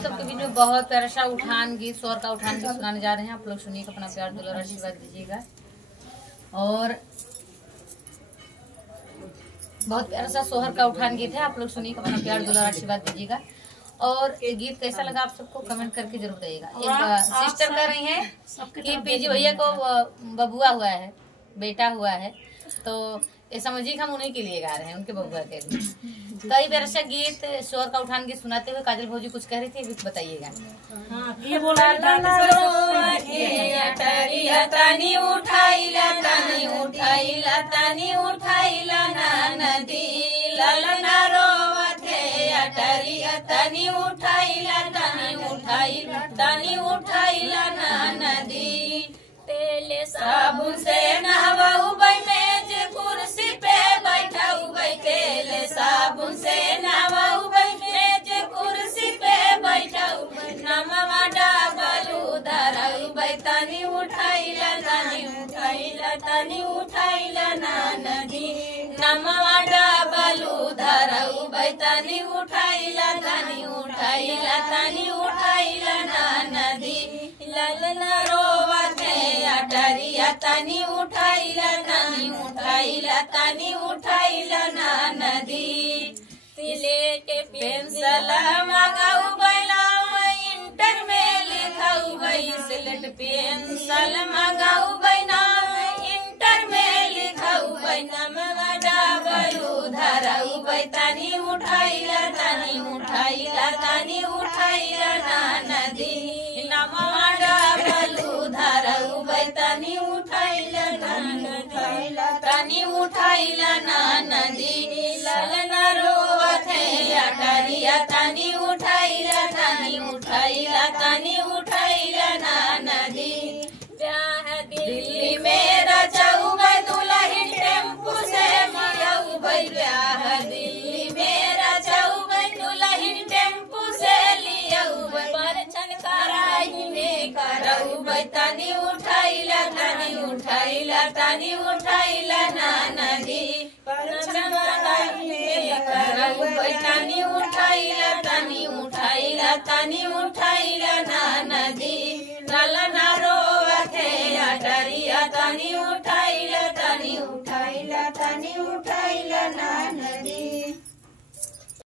आप सबके बीच में बहुत प्यारा सा उठान गीत, स्वर का उठान गीत सुनाने जा रहे हैं। आप लोग सुनिए, अपना प्यार दुलार आशीर्वाद दीजिएगा। और बहुत प्यारा सा सोहर का उठान गीत है, आप लोग सुनिए, अपना प्यार दुलार आशीर्वाद दीजिएगा। और ये गीत कैसा लगा आप सबको कमेंट करके जरूर बताइएगा। एक सिस्टर कर रही है कि पीजी भैया को बबुआ हुआ है, बेटा हुआ है, तो ये समझिए हम उन्हीं के लिए गा रहे हैं, उनके बबुआ के लिए। कई बार सा गीत, स्वर का उठान गीत सुनाते हुए काजल भौजी कुछ कह रही थी, बताइएगा। ये बोला नदी ललना रोवत है अटरी तनी उठाइला ना नदी तेले साबुन से नहवाऊ भाई मेज कुर्सी पे बैठाऊ भाई तेले साबुन से नहवाऊ भाई मेज कुर्सी पे बैठाऊ नमवा डाबलू धराऊ भाई तनी उठाइला ना नदी नमवा डाबलू धराऊ भाई तनी उठाइला ना नदी ललना रोवत है अटरिया तनी उठाइला ना नदी तिले के पेंसिल मंगाऊ बैला इंटर में लिखाऊ भाई सिलेट पेंसिल मंगाऊ बैना इंटर में लिखाऊ भाई नमवा डाबलू धराऊ भाई तनी उठाइला ना नदी नमवा डाबलू धराऊ भाई तनी उठाइला ना नदी ललना रोवत है अटरिया तनी उठाइला ना नदी ब्याह दिल्ली में रचाऊ भाई दुल्हन टेम्पू से मियाऊ भाई ब्याह दिल्ली में रचाऊ भाई दुल्हन टेम्पू से लियाऊ भाई परछन कराई में कराऊ भाई तनी उठाइला ना नदी परछन कराई में कराऊ भाई तनी उठाइला ना